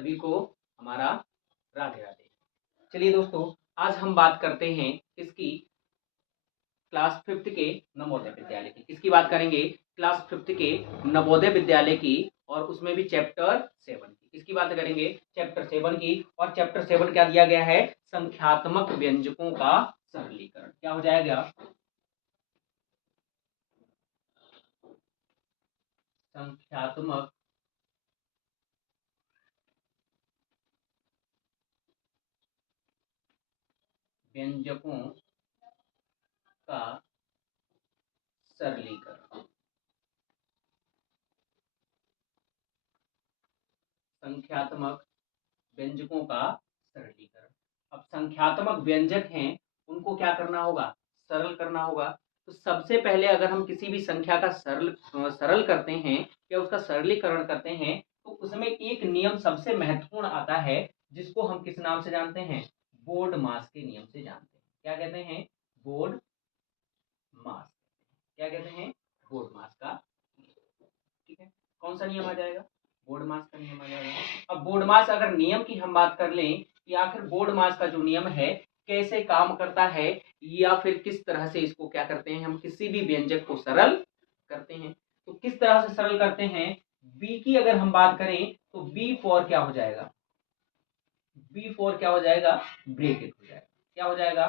सभी को हमारा राधे राधे। चलिए दोस्तों, आज हम बात करते हैं किसकी, क्लास फिफ्थ के नवोदय विद्यालय की। किसकी बात करेंगे? क्लास फिफ्थ के नवोदय विद्यालय की, और उसमें भी चैप्टर 7 की। किसकी बात करेंगे? चैप्टर 7 की। और चैप्टर 7 क्या दिया गया है? संख्यात्मक व्यंजकों का सरलीकरण। क्या हो जाएगा? संख्यात्मक व्यंजकों का सरलीकरण। संख्यात्मक व्यंजकों का सरलीकरण। अब संख्यात्मक व्यंजक हैं, उनको क्या करना होगा? सरल करना होगा। तो सबसे पहले अगर हम किसी भी संख्या का सरल करते हैं या उसका सरलीकरण करते हैं, तो उसमें एक नियम सबसे महत्वपूर्ण आता है, जिसको हम किस नाम से जानते हैं? बोर्ड मास के नियम से जानते हैं। क्या कहते हैं? बोर्ड मास। क्या कहते हैं? बोर्ड मास का। ठीक है, कौन सा नियम आ जाएगा? बोर्ड मास का नियम आ जाएगा। अब बोर्ड मास अगर नियम की हम बात कर लें कि आखिर बोर्ड मास का जो नियम है कैसे काम करता है, या फिर किस तरह से इसको क्या करते हैं, हम किसी भी व्यंजक को सरल करते हैं। तो किस तरह से सरल करते हैं? बी की अगर हम बात करें तो बी फॉर क्या हो जाएगा? बी फॉर क्या हो जाएगा? ब्रैकेट हो जाएगा। क्या हो जाएगा?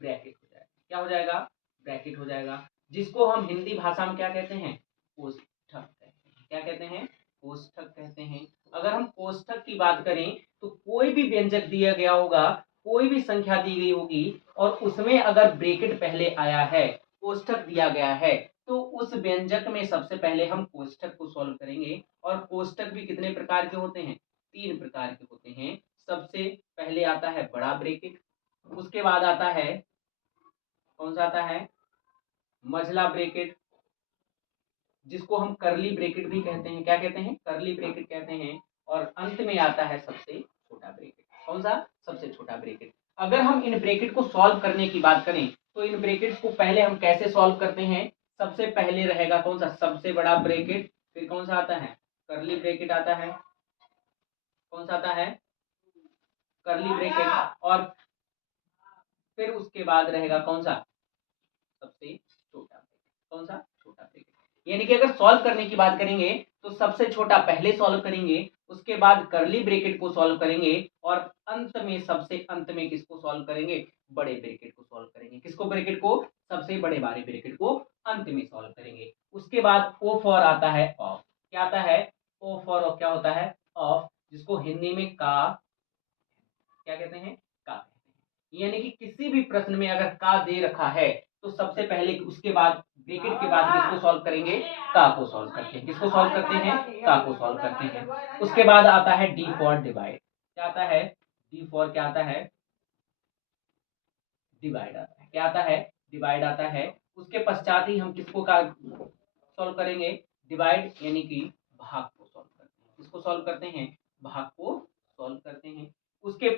ब्रैकेट हो जाएगा। क्या हो जाएगा? ब्रैकेट हो जाएगा, जिसको हम हिंदी भाषा में क्या कहते हैं? कोष्ठक कहते हैं। क्या कहते हैं? कोष्ठक कहते हैं। अगर हम कोष्ठक की बात करें तो कोई भी व्यंजक दिया गया होगा, कोई भी संख्या दी गई होगी, और उसमें अगर ब्रैकेट पहले आया है, कोष्ठक दिया गया है, तो उस व्यंजक में सबसे पहले हम कोष्ठक को सॉल्व करेंगे। और कोष्ठक भी कितने प्रकार के होते हैं? 3 प्रकार के होते हैं। सबसे पहले आता है बड़ा ब्रैकेट, उसके बाद आता है कौन सा आता है? मझला ब्रैकेट, जिसको हम करली ब्रैकेट भी कहते हैं। क्या कहते हैं? करली ब्रैकेट कहते हैं। और अंत में आता है सबसे छोटा ब्रैकेट। कौन सा? सबसे छोटा ब्रैकेट। अगर हम इन ब्रैकेट को सॉल्व करने की बात करें तो इन ब्रैकेट्स को पहले हम कैसे सॉल्व करते हैं? सबसे पहले रहेगा कौन सा? सबसे बड़ा ब्रैकेट। फिर कौन सा आता है? करली ब्रैकेट आता है। कौन सा आता है? करली ब्रैकेट। और फिर उसके बाद रहेगा कौन सा? सबसे छोटा ब्रैकेट। कौन सा? छोटा ब्रैकेट। यानी कि अगर सॉल्व करने की बात करेंगे तो सबसे छोटा पहले सॉल्व करेंगे, उसके बाद करली ब्रैकेट को सॉल्व करेंगे, और अंत में सबसे अंत में किसको सॉल्व करेंगे? बड़े ब्रैकेट को सॉल्व करेंगे। किसको? ब्रैकेट को। सबसे बड़े वाले ब्रैकेट को अंत में सॉल्व करेंगे। उसके बाद ओ फॉर आता है ऑफ। क्या आता है? ओ फॉर ऑफ क्या होता है? ऑफ, जिसको हिंदी में का क्या कहते हैं? का कहते हैं। यानी कि किसी भी प्रश्न में अगर का दे रखा है तो सबसे पहले उसके बाद ब्रैकेट के बाद किसको सॉल्व करेंगे? का को सॉल्व करते हैं। किसको सॉल्व करते हैं? का को सॉल्व करते हैं। उसके बाद आता है डी फॉर डिवाइड। क्या आता है? डी फॉर क्या आता है? डिवाइड आता है। क्या आता है? डिवाइड आता है। उसके पश्चात ही हम किसको का सॉल्व करेंगे? डिवाइड, यानी कि भाग को सॉल्व करते हैं। किसको सॉल्व करते हैं? भाग को सॉल्व करते हैं। उसके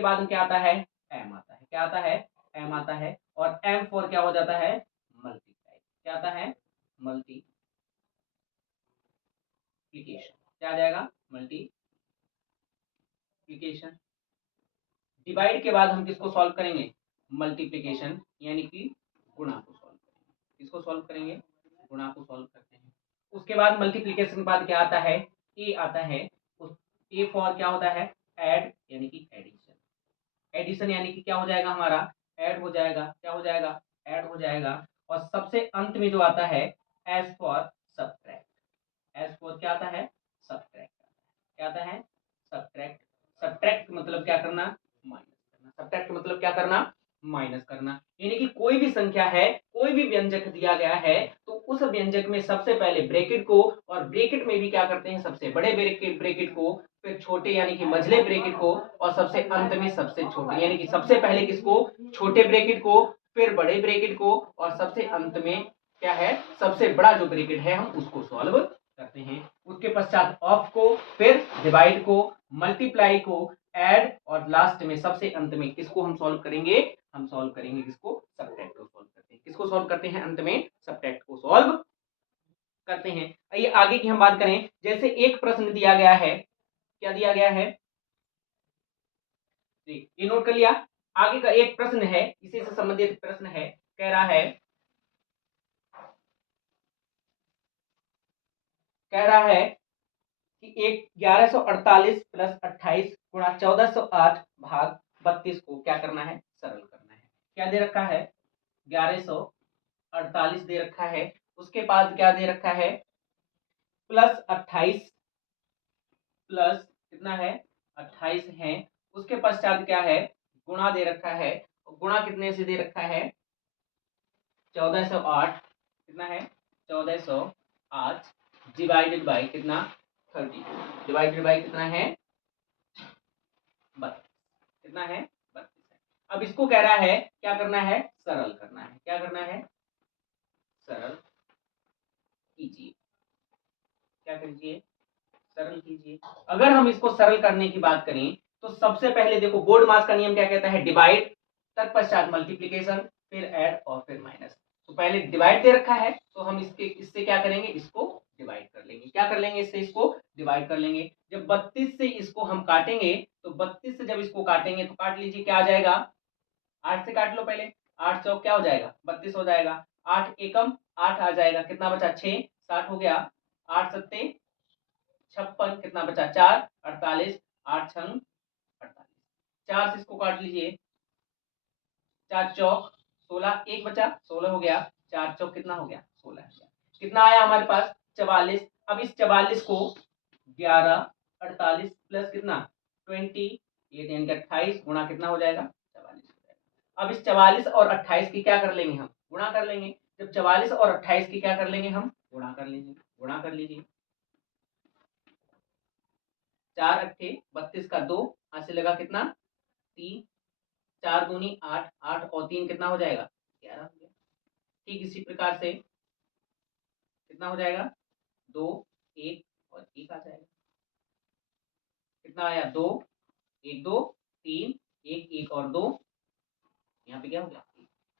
बाद क्या आता है? एम आता है। क्या आता है? एम आता है। और एम फॉर क्या हो जाता है? मल्टीप्लाई। क्या आता है? मल्टीप्लिकेशन। क्या आ जाएगा? मल्टीप्लिकेशन। डिवाइड के बाद हम किसको सॉल्व करेंगे? मल्टीप्लिकेशन, यानी कि गुणा को सॉल्व करेंगे। किसको सॉल्व करेंगे? गुणा को सॉल्व करते हैं। उसके बाद मल्टीप्लिकेशन के बाद क्या आता है? ए आता है। उस ए फॉर क्या होता है? ऐड, यानी कि एडिशन। एडिशन यानी कि क्या हो जाएगा हमारा? ऐड हो जाएगा। क्या हो जाएगा? ऐड हो जाएगा। और सबसे अंत में जो आता है S for subtract. S for क्या आता है? सब्ट्रैक्ट। क्या आता है? सब्ट्रैक्ट। सब्ट्रैक्ट मतलब क्या करना? माइनस करना। सब्ट्रैक्ट मतलब क्या करना? माइनस करना। यानी कि कोई भी संख्या है, कोई भी व्यंजक दिया गया है, तो उस व्यंजक में सबसे पहले ब्रैकेट को, और ब्रैकेट में भी क्या करते हैं? सबसे बड़े ब्रैकेट को, फिर छोटे यानी कि मझले ब्रैकेट को, और सबसे अंत में सबसे छोटे, यानी कि सबसे पहले किसको? छोटे ब्रैकेट को, फिर बड़े ब्रैकेट को, और सबसे अंत में क्या है? सबसे बड़ा जो ब्रैकेट है हम उसको सॉल्व करते हैं। उसके पश्चात ऑफ को, फिर डिवाइड को, मल्टीप्लाई को, ऐड, और लास्ट में सबसे अंत में किसको हम सॉल्व करेंगे? हम सॉल्व करेंगे किसको? सब्ट्रैक्ट को सॉल्व करते हैं। किसको सॉल्व करते हैं? अंत में सब्ट्रैक्ट को सॉल्व करते हैं। आइए आगे की हम बात करें। जैसे एक प्रश्न दिया गया है क्या दिया गया है, ये नोट कर लिया। आगे का एक प्रश्न है, इसी से संबंधित प्रश्न है, कह रहा है कि एक 1148 प्लस 28 गुणा 1408 भाग 32 को क्या करना है, सरल करना है। क्या दे रखा है, 1148 दे रखा है, उसके बाद क्या दे रखा है, प्लस 28 प्लस कितना है 28 है, उसके पश्चात क्या है, गुणा दे रखा है, गुणा कितने से दे रखा है, 1408, कितना है 1408 डिवाइडेड बाय कितना 30, डिवाइडेड बाय कितना है 32, कितना है 32 है। अब इसको कह रहा है क्या करना है, सरल करना है। क्या करना है, सरल कीजिए। क्या कीजिए, सरल कीजिए। अगर हम इसको सरल करने की बात करें तो सबसे पहले देखो बोर्ड मास का नियम क्या कहता है, डिवाइड तत्पश्चात मल्टीप्लीकेशन, फिर ऐड और फिर माइनस। तो पहले डिवाइड दे रखा है तो हम इससे क्या करेंगे, इसको डिवाइड कर लेंगे। क्या कर लेंगे, इससे इसको डिवाइड कर लेंगे। जब 32 से इसको हम काटेंगे तो 32 से जब इसको काटेंगे तो काट लीजिए, क्या आ जाएगा, 8 से काट लो पहले, 8 चौक क्या हो जाएगा 32 हो जाएगा, 8 एकम 8 आ जाएगा, कितना बचा 6, 60 हो गया, 8 सत्ते 56, कितना बचा 4, 48, 8 छंग 48, 4 से इसको काट लीजिए, 4 चौक 16, एक बचा 16 हो गया, 4 चौक कितना हो गया 16, कितना आया हमारे पास 44। अब इस 44 को 11 48 प्लस कितना 28 यानी कि 28 गुणा कितना हो जाएगा 44 हो जाएगा। अब इस 44 और 28 की क्या कर लेंगे, हम गुणा कर लेंगे। जब 44 और 28 की क्या कर लेंगे, हम गुणा कर लेंगे। गुणा कर लीजिए, 4 अट्ठे 32 का 2 हाथ से लगा कितना 3, 4 दूनी 8, 8 और 3 कितना हो जाएगा 11 हो गया। ठीक इसी प्रकार से कितना हो जाएगा 2 1 और 1 आ जाएगा, कितना आया 2 1 2 3 1 1 और 2, यहाँ पे क्या हो गया,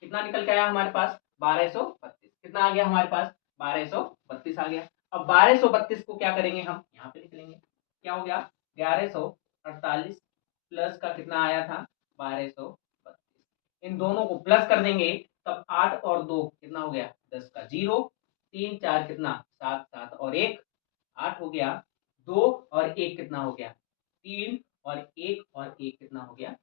कितना निकल के आया हमारे पास 1232, कितना आ गया हमारे पास 1232 आ गया। अब 1232 को क्या करेंगे, हम यहाँ पे लिख लेंगे। क्या हो गया 1148 प्लस का कितना आया था 1232, इन दोनों को प्लस कर देंगे तब 8 और 2 कितना हो गया 10 का 0, 3 4 कितना 7 7 और 1 8 हो गया, 2 और 1 कितना हो गया 3 और 1 और 1 कितना हो गया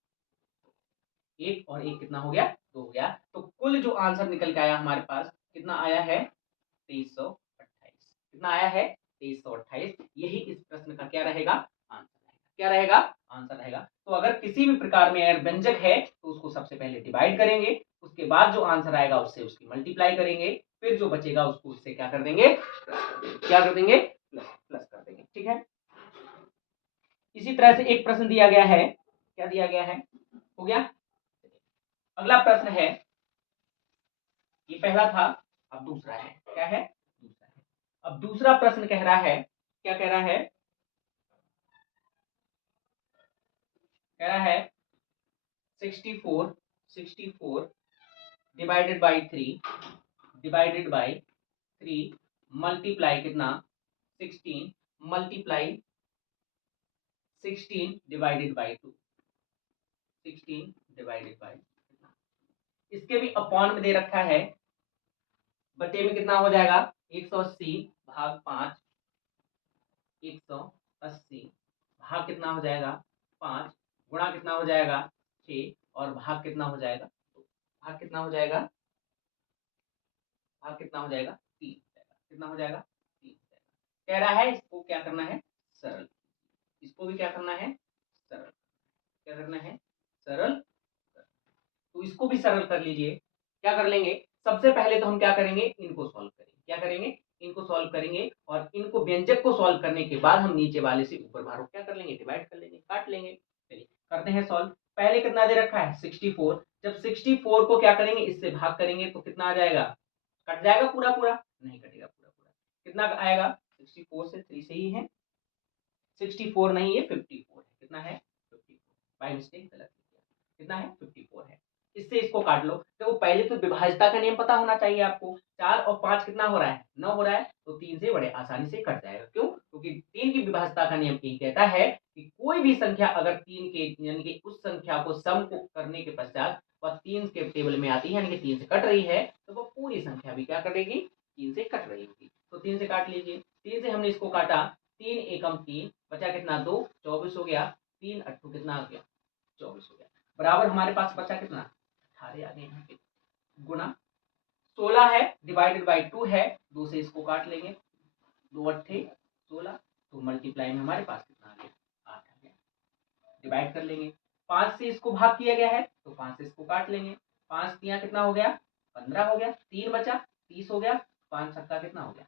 1 और 1 कितना हो गया 2 हो गया। तो कुल जो आंसर निकल के आया हमारे पास कितना आया है 2328, कितना आया है 2328। यही इस प्रश्न का क्या रहेगा, आंसर रहेगा। क्या रहेगा, आंसर रहेगा। तो अगर किसी भी प्रकार में अगर व्यंजक है तो उसको सबसे पहले डिवाइड करेंगे, उसके बाद जो आंसर आएगा उससे उसकी मल्टीप्लाई करेंगे, फिर जो बचेगा उसको उससे क्या कर देंगे, क्या कर देंगे, प्लस कर देंगे। ठीक है, इसी तरह से एक प्रश्न दिया गया है, क्या दिया गया है, हो गया। अगला प्रश्न है, ये पहला था, अब दूसरा है, क्या है, दूसरा है। अब दूसरा प्रश्न कह रहा है, क्या कह रहा है, कह रहा है 64 डिवाइडेड बाई 3 मल्टीप्लाई कितना 16 multiply 16 divided by 2, 16 divided by, इसके भी अपॉन में दे रखा है, बटे में कितना हो जाएगा 180 भाग 5, 180 भाग कितना हो जाएगा 5, गुणा कितना हो जाएगा 6 और भाग कितना हो जाएगा 2, भाग कितना हो जाएगा, भाग कितना हो जाएगा 3 हो जाएगा, कितना हो जाएगा 3 हो जाएगा। कह रहा है इसको क्या करना है, सरल, इसको भी क्या करना है, सरल, क्या करना है, सरल। तो इसको भी सरल कर लीजिए। क्या कर लेंगे, सबसे पहले तो हम क्या करेंगे, इनको सॉल्व करेंगे। क्या करेंगे, इनको सॉल्व करेंगे और इनको व्यंजक को सॉल्व करने के बाद हम नीचे वाले से ऊपर बाहर क्या कर लेंगे, डिवाइड कर लेंगे, काट लेंगे। चलिए करते हैं सॉल्व। पहले कितना दे रखा है 64, जब 64 को क्या करेंगे, इससे भाग करेंगे तो कितना आ जाएगा, कट जाएगा पूरा पूरा, नहीं कटेगा पूरा पूरा, कितना आएगा 64 से 3 से ही है, 64 नहीं है 54 है, कितना है 54, बाय मिस्टेक गलत किया, कितना है 54 है। इससे इसको काट लो। देखो पहले तो विभाज्यता का नियम पता होना चाहिए आपको, 4 और 5 कितना हो रहा है 9 हो रहा है, तो 3 से बड़े आसानी से कट जाएगा। क्यों, क्योंकि तीन की विभाज्यता का नियम यही कहता है कि कोई भी संख्या अगर तीन के यानी कि उस संख्या को सम को करने के पश्चात वह तीन के टेबल में आती है यानी कि तीन से कट रही है तो वह पूरी संख्या भी क्या कटेगी, तीन से कट रही होगी। तो तीन से काट लीजिए, तीन से हमने इसको काटा, तीन एकम तीन, बचा कितना 2, 24 हो गया, तीन अट्ठू कितना आ गया 24 हो गया, बराबर हमारे पास बचा कितना 18 आ गए यहाँ पे, गुना 16 है डिवाइडेड बाई 2 है, 2 से इसको काट लेंगे, 2 अट्ठे 16, तो मल्टीप्लाई में हमारे पास कितना आ गया 8 आ गया, डिवाइड कर लेंगे, 5 से इसको भाग किया गया है तो 5 से इसको काट लेंगे, 5 तिया कितना हो गया 15 हो गया, 3 बचा 30 हो गया, 5 छक्का कितना हो गया,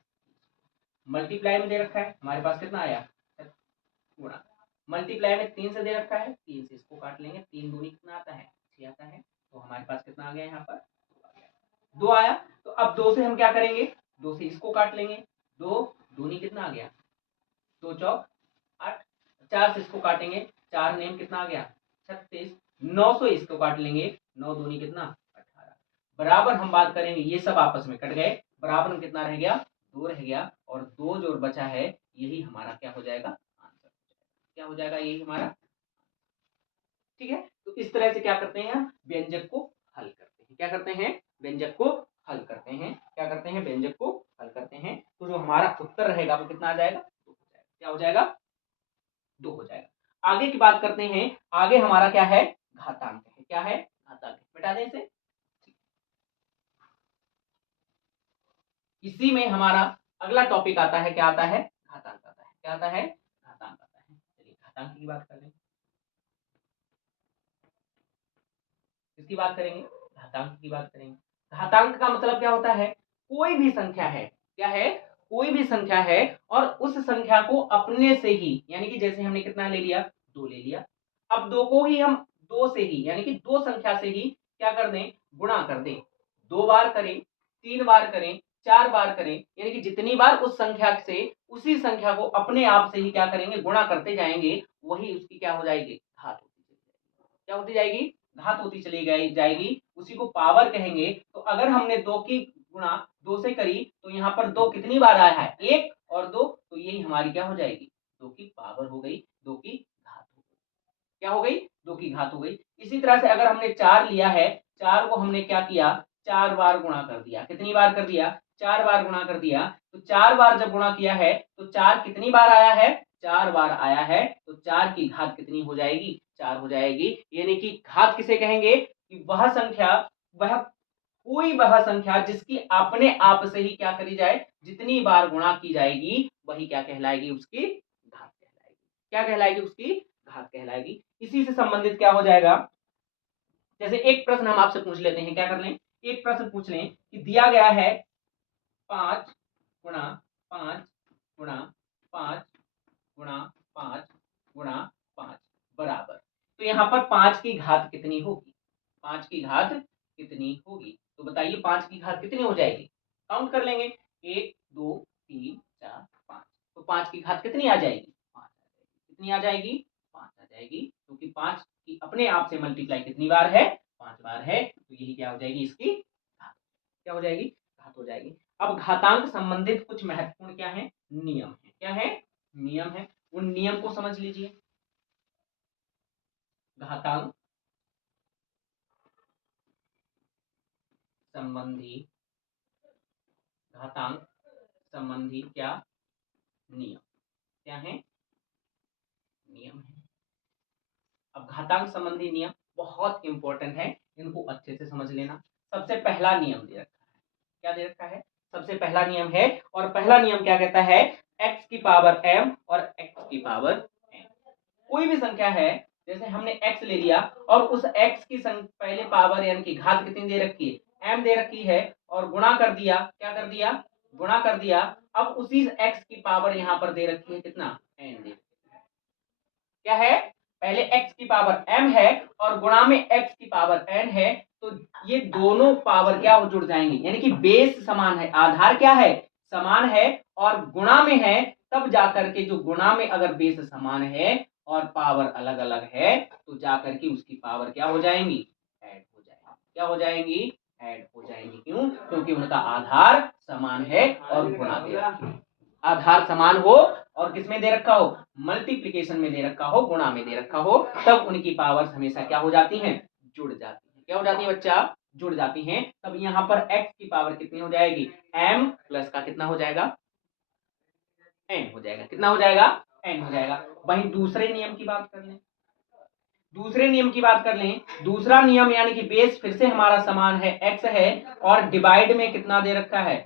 मल्टीप्लाई में दे रखा है हमारे पास कितना आया गुणा, मल्टीप्लाई में 3 से दे रखा है, 3 से इसको काट लेंगे, 3 दूनी कितना आता है 6 आता है, तो हमारे पास कितना आ गया यहाँ पर 2 आया। तो अब 2 से हम क्या करेंगे, 2 से इसको काट लेंगे, 2 दूनी कितना आ गया 2 चौक 8, 4 से इसको काटेंगे, 4 नेम कितना आ गया 36, 9 से इसको काट लेंगे, 9 दूनी कितना 18, बराबर हम बात करेंगे ये सब आपस में कट गए, बराबर में कितना रह गया 2 रह गया, और 2 जो बचा है यही हमारा क्या हो जाएगा आंसर, क्या हो जाएगा यही हमारा, ठीक है। तो इस तरह से क्या करते हैं हम व्यंजक को हल करते हैं, क्या करते हैं व्यंजक को हल करते हैं, क्या करते हैं व्यंजक को हल करते हैं, तो जो हमारा उत्तर रहेगा वो कितना आ जाएगा 2 हो जाएगा, क्या हो जाएगा 2 हो जाएगा। आगे की बात करते हैं, आगे हमारा क्या है घातांक है, क्या है घातांक, बेटा दें इसे, इसी में हमारा अगला टॉपिक आता है, क्या आता है घातांक आता है, क्या आता है घातांक आता है, चलिए घातांक की बात कर लें, किसकी बात करेंगे घातांक की बात करेंगे। घातांक का मतलब क्या होता है, कोई भी संख्या है, क्या है कोई भी संख्या है और उस संख्या को अपने से ही यानी कि जैसे हमने कितना ले लिया 2 ले लिया, अब 2 को ही हम 2 से ही यानी कि 2 संख्या से ही क्या कर दें गुणा कर दें, 2 बार करें 3 बार करें 4 बार करें, यानी कि जितनी बार उस संख्या से उसी संख्या को अपने आप से ही क्या करेंगे गुणा करते जाएंगे, वही उसकी क्या हो जाएगी घात होती जाएगी, क्या होती जाएगी घात होती चली जाएगी, उसी को पावर कहेंगे। तो अगर हमने 2 की गुणा 2 से करी तो यहाँ पर 2 कितनी बार आया है 1 और 2, तो यही हमारी क्या हो जाएगी 2 की पावर हो गई, 2 की घात हो गई, क्या हो गई 2 की घात हो गई। इसी तरह से अगर हमने 4 लिया है, 4 को हमने क्या किया 4 बार गुणा कर दिया, कितनी बार कर दिया 4 बार गुणा कर दिया, तो 4 बार जब गुणा किया है तो 4 कितनी बार आया है 4 बार आया है, तो 4 की घात कितनी हो जाएगी 4 हो जाएगी, यानी कि घात किसे कहेंगे कि वह संख्या वह कोई वह संख्या जिसकी अपने आप से ही क्या करी जाए जितनी बार गुणा की जाएगी वही क्या कहलाएगी उसकी घात कहलाएगी, क्या कहलाएगी उसकी घात कहलाएगी। इसी से संबंधित क्या हो जाएगा, जैसे एक प्रश्न हम आपसे पूछ लेते हैं, क्या कर लें एक प्रश्न पूछ लें कि दिया गया है 5 गुणा 5 गुणा 5 गुणा 5 गुणा 5 बराबर, तो यहाँ पर 5 की घात कितनी होगी, 5 की घात कितनी होगी, तो बताइए 5 की घात कितनी हो जाएगी, काउंट कर लेंगे 1 2 3 4 5, तो 5 की घात कितनी आ जाएगी 5 आ जाएगी, कितनी आ जाएगी 5 आ जाएगी, क्योंकि 5 की अपने आप से मल्टीप्लाई कितनी बार है 5 बार है, तो यही क्या हो जाएगी इसकी घात, क्या हो जाएगी घात हो जाएगी। अब घातांक संबंधित कुछ महत्वपूर्ण क्या है नियम है, क्या है नियम है, उन नियम को समझ लीजिए। घातांक संबंधी घातांक संबंधी क्या नियम, क्या है नियम है। अब घातांक संबंधी नियम बहुत इंपॉर्टेंट है, इनको अच्छे से समझ लेना। सबसे पहला नियम दे रखा है, क्या दे रखा है सबसे पहला नियम है, और पहला नियम क्या कहता है x की पावर m और x की पावर n, कोई भी संख्या है जैसे हमने x ले लिया और उस x की पहले पावर यानी कि घात कितनी दे रखी है m दे रखी है, और गुणा कर दिया, क्या कर दिया गुणा कर दिया, अब उसी x की पावर यहाँ पर दे रखी है कितना n दे, क्या है पहले x की पावर m है और गुणा में x की पावर n है, तो ये दोनों पावर क्या हो जुड़ जाएंगे, यानी कि बेस समान है, आधार क्या है समान है और गुणा में है, तब जाकर के जो गुणा में अगर बेस समान है और पावर अलग अलग है तो जाकर के उसकी पावर क्या हो जाएंगी ऐड हो जाएगी, क्या हो जाएंगी ऐड हो जाएंगी, क्यों क्योंकि उनका आधार समान है और गुणा दे रखी है। आधार समान हो और किसमें दे रखा हो, मल्टीप्लिकेशन में दे रखा हो, गुणा में दे रखा हो, तब उनकी पावर्स हमेशा क्या हो जाती हैं, जुड़ जाती है। क्या हो जाती है बच्चा, जुड़ जाती हैं। तब यहाँ पर x की पावर कितनी हो जाएगी, m प्लस का कितना हो जाएगा, n हो जाएगा। कितना हो जाएगा, n हो जाएगा। वहीं दूसरे नियम की बात कर लें, दूसरे नियम की बात कर लें, दूसरा नियम यानी कि बेस फिर से हमारा समान है, x है, और डिवाइड में कितना दे रखा है,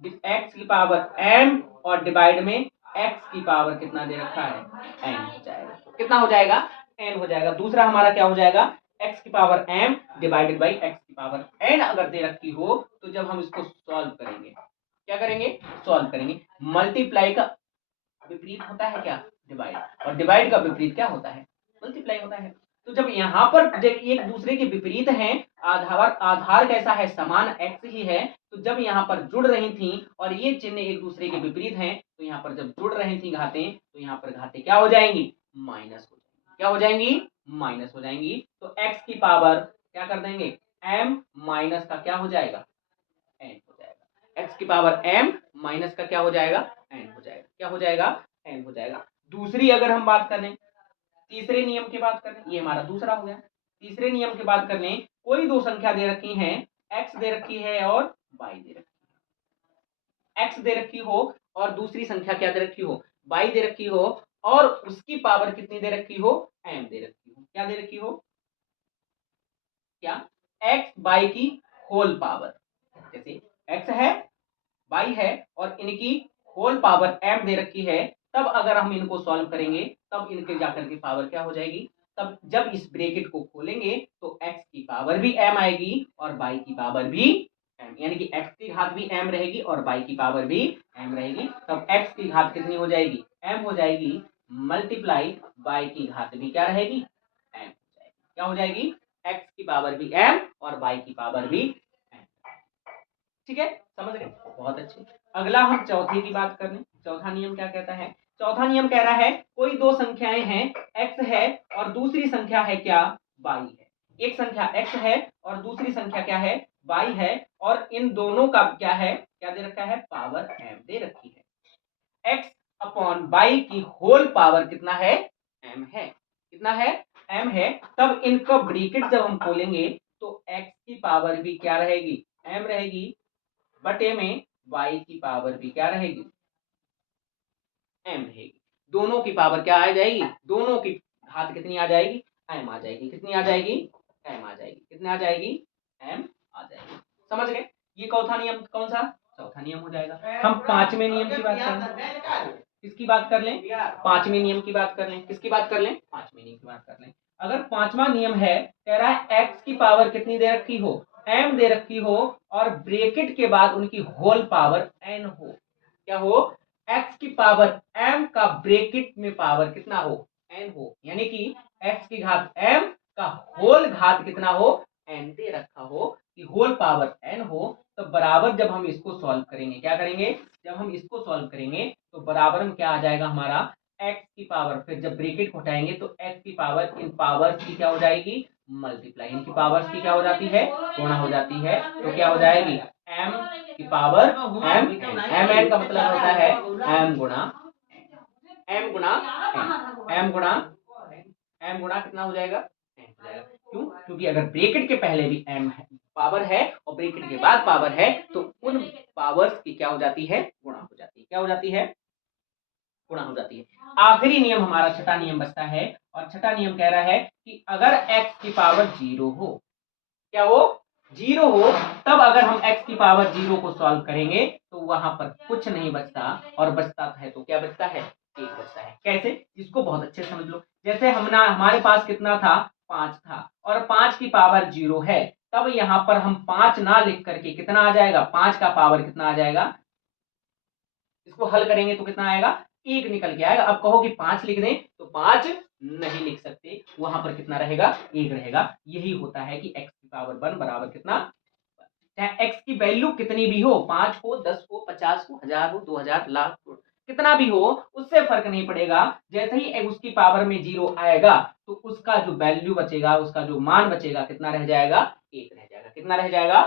x की पावर m, और डिवाइड में x की पावर कितना दे रखा है, n हो जाएगा। कितना हो जाएगा, n हो जाएगा। दूसरा हमारा क्या हो जाएगा, x की power m divided by x की पावर n अगर दे रखी हो तो जब हम इसको सॉल्व करेंगे, क्या करेंगे, सॉल्व करेंगे। मल्टीप्लाई का विपरीत होता है क्या, डिवाइड, और डिवाइड का विपरीत क्या होता है, मल्टीप्लाई होता है। तो जब यहाँ पर एक दूसरे के विपरीत हैं, आधार आधार कैसा है, समान x ही है, तो जब यहाँ पर जुड़ रही थी और ये चिन्ह एक दूसरे के विपरीत हैं, तो यहाँ पर जब जुड़ रही थी घातें, तो यहाँ पर घातें क्या हो जाएंगी, माइनस हो जाएंगी। क्या हो जाएंगी, माइनस हो जाएंगी। तो x की पावर क्या कर देंगे, m माइनस का क्या हो जाएगा, n हो जाएगा। x की पावर m माइनस का क्या हो जाएगा, n हो जाएगा। क्या हो जाएगा, n हो जाएगा। दूसरी अगर हम बात करें, तीसरे नियम की बात करें, ये हमारा दूसरा हो गया। तीसरे नियम की बात कर लें, कोई दो संख्या दे रखी है, x दे रखी है और y दे रखी है। x दे रखी हो और दूसरी संख्या क्या दे रखी हो, y दे रखी हो, और उसकी पावर कितनी दे रखी हो, m दे रखी हो। क्या दे रखी हो, क्या, x y की होल पावर, जैसे x है, y है, और इनकी होल पावर m दे रखी है, तब अगर हम इनको सॉल्व करेंगे तब इनके जाकर की पावर क्या हो जाएगी, तब जब इस ब्रैकेट को खोलेंगे तो x की पावर भी m आएगी और y की पावर भी m, यानी कि x की घात भी m रहेगी और y की पावर भी m रहेगी। तब x की घात कितनी हो जाएगी, m हो जाएगी, मल्टीप्लाई y की घात भी क्या रहेगी, m हो जाएगी। क्या हो जाएगी, x की पावर भी m और y की पावर भी m। ठीक है, समझ गए, बहुत अच्छे। अगला हम चौथे की बात कर लें। चौथा नियम क्या कहता है, चौथा नियम कह रहा है कोई दो संख्याएं हैं, x है और दूसरी संख्या है क्या, y है। एक संख्या x है और दूसरी संख्या क्या है, y है, और इन दोनों का क्या है, क्या दे रखा है, पावर m दे रखी है। x अपॉन y की होल पावर कितना है, m है। कितना है, m है। तब इनका ब्रैकेट जब हम खोलेंगे तो x की पावर भी क्या रहेगी, m रहेगी, बटे में y की पावर भी क्या रहेगी, m रहेगी। दोनों की पावर क्या आ जाएगी, दोनों की घात कितनी आ जाएगी, m आ जाएगी। कितनी आ जाएगी, m आ जाएगी। कितनी आ जाएगी, m आ जाएगी। समझ गए। ये चौथा नियम कौन सा, चौथा नियम हो जाएगा। हम पांचवें नियम की बात कर लें, किसकी बात कर लें, पांचवें नियम की बात कर लें। किसकी बात कर लें, पांचवें नियम की बात कर लें। अगर पांचवा नियम है, कह रहा है x की पावर कितनी दे रखी हो, m दे रखी हो, और ब्रैकेट के बाद उनकी होल पावर n हो। क्या हो, x की पावर m का ब्रैकेट में पावर कितना हो, n हो, यानी कि x की घात m का होल घात कितना हो, n दे रखा हो, कि होल पावर n हो। तो बराबर जब हम इसको सॉल्व करेंगे, क्या करेंगे, जब हम इसको सॉल्व करेंगे तो बराबर में क्या आ जाएगा हमारा, x की पावर, फिर जब ब्रैकेट को हटाएंगे तो x की पावर इन पावर्स की क्या हो जाएगी, मल्टीप्लाई, इनकी पावर्स की क्या हो जाती है, गुणा हो जाती है। तो क्या हो जाएगी, m की पावर m, m का मतलब होता है m गुणा m गुणा m गुणा m गुणा कितना हो जाएगा, m हो जाएगा। क्यों, क्योंकि अगर ब्रैकेट के पहले भी m है, पावर है, और ब्रैकेट के बाद पावर है, तो उन पावर्स की क्या हो जाती है, गुणा हो जाती है। क्या हो जाती है, गुणा हो जाती है। आखिरी नियम हमारा छठा नियम बचता है, और छठा नियम कह रहा है कि अगर x की पावर 0 हो, क्या हो, 0 हो, तब अगर हम x की पावर 0 को सॉल्व करेंगे तो वहां पर कुछ नहीं बचता, और बचता है तो क्या बचता है, एक बचता है। कैसे, इसको बहुत अच्छे से समझ लो। जैसे हमारे पास कितना था, 5 था, और 5 की पावर 0 है, तब यहाँ पर हम 5 ना लिख करके कितना आ जाएगा, 5 का पावर कितना आ जाएगा, इसको हल करेंगे तो कितना आएगा, एक निकल के आएगा। अब कहो कि 5 लिख दें तो 5 नहीं लिख सकते, वहां पर कितना रहेगा, एक रहेगा। यही होता है कि x की पावर 1 बराबर कितना, चाहे x की वैल्यू कितनी भी हो, 5 हो, 10 हो, 50 हो, 1000 हो, 2000, लाख, कितना भी हो, उससे फर्क नहीं पड़ेगा। जैसे ही उसकी पावर में 0 आएगा तो उसका जो वैल्यू बचेगा, उसका जो मान बचेगा, कितना रह जाएगा, एक रह जाएगा। कितना रह जाएगा,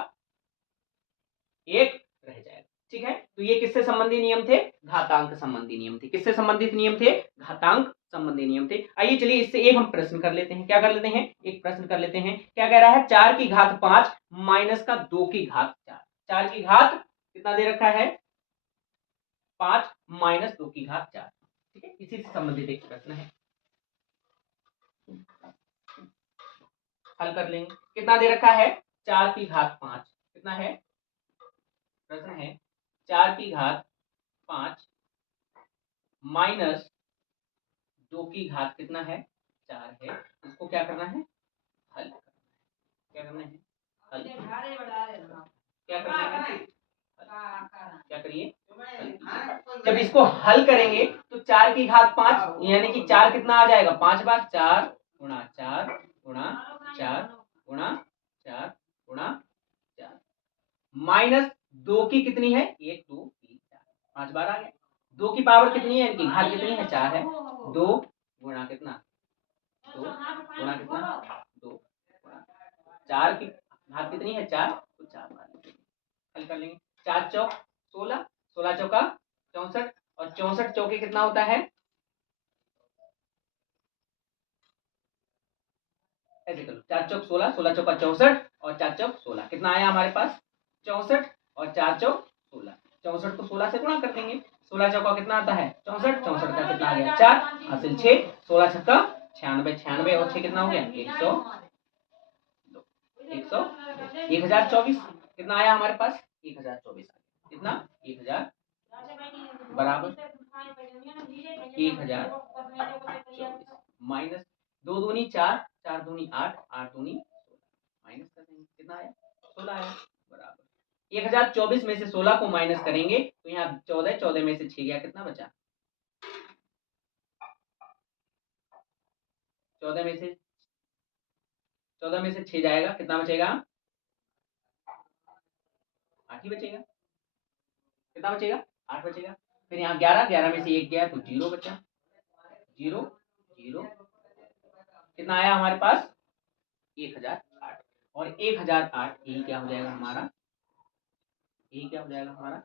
एक रह जाएगा। ठीक है, तो ये किससे संबंधी नियम थे? घातांक संबंधी नियम थे। किससे संबंधित नियम थे? घातांक संबंधी नियम थे। आइए चलिए इससे एक हम प्रश्न कर लेते हैं। क्या कर लेते हैं? एक प्रश्न कर लेते हैं। क्या कह रहा है? 4 की घात 5 माइनस का 2 की घात 4। 4 की घात कितना दे रखा है? 5 माइनस 2 की घात 4। ठीक है, इसी से संबंधित एक प्रश्न है, हल कर लेंगे। कितना दे रखा है? 4 की घात 5। कितना है? प्रश्न है 4 की घात 5 माइनस 2 की घात कितना है? 4 है। इसको क्या करना है? हल करना है। क्या करना है? हल। क्या करना है? क्या करिए? जब इसको हल करेंगे तो 4 की घात 5 यानी कि 4 कितना आ जाएगा? 5 बार 4 गुणा 4 गुणा 4 गुणा 4 गुणा 4 माइनस 2 की कितनी है? 1 2 3 4 5 बार आ गया। 2 की पावर कितनी है? इनकी घात कितनी है? 4 है। 2 गुणा कितना? 2 गुणा कितना? 2 गुणा 4 की घात कितनी है? 4, तो 4 बार हल कर लेंगे। 4 चौक 16, 16 चौका 64 और 64 चौके कितना होता है? ऐसे करो, 4 चौक 16, 16 चौका 64 और 4 चौक 16 कितना आया हमारे पास? 64 और 4 चौक 16। 64 को 16 से गुणा कर देंगे। 16 चौका कितना आता है? 64, 64 का कितना आ गया? 4 हासिल 6, 16 छक्का 96, 96 और 6 कितना हो गया? 100, 100, 1024 कितना आया हमारे पास? 1024 कितना? 1000 बराबर 1024 माइनस 2 दूनी 4, 4 दूनी 8, 8 दूनी 16 माइनस कर देंगे। कितना आया? 16 आया बराबर 1024 में से 16 को माइनस करेंगे तो यहाँ 14, 14 में से 6 गया, कितना बचा? 14 में से 6 जाएगा, कितना बचेगा? 8 ही बचेगा। कितना बचेगा? 8 बचेगा। फिर यहाँ 11, 11 में से 1 गया तो 0 बचा। 0 0 कितना आया हमारे पास? 1008 और 1008 यही क्या हो जाएगा हमारा? यही क्या हो जाएगा हमारा?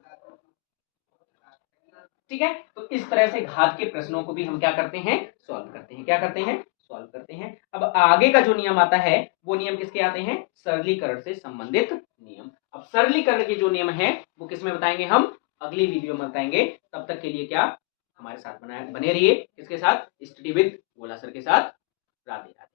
ठीक है, तो इस तरह से घात के प्रश्नों को भी हम क्या करते हैं? सॉल्व करते हैं। क्या करते हैं? सॉल्व करते हैं। अब आगे का जो नियम आता है वो नियम किसके आते हैं? सरलीकरण से संबंधित नियम। अब सरलीकरण के जो नियम है वो किसमें बताएंगे हम? अगली वीडियो में बताएंगे। तब तक के लिए क्या हमारे साथ बने रहिए। किसके साथ? स्टडी विद गोला सर के साथ। राधे राधे।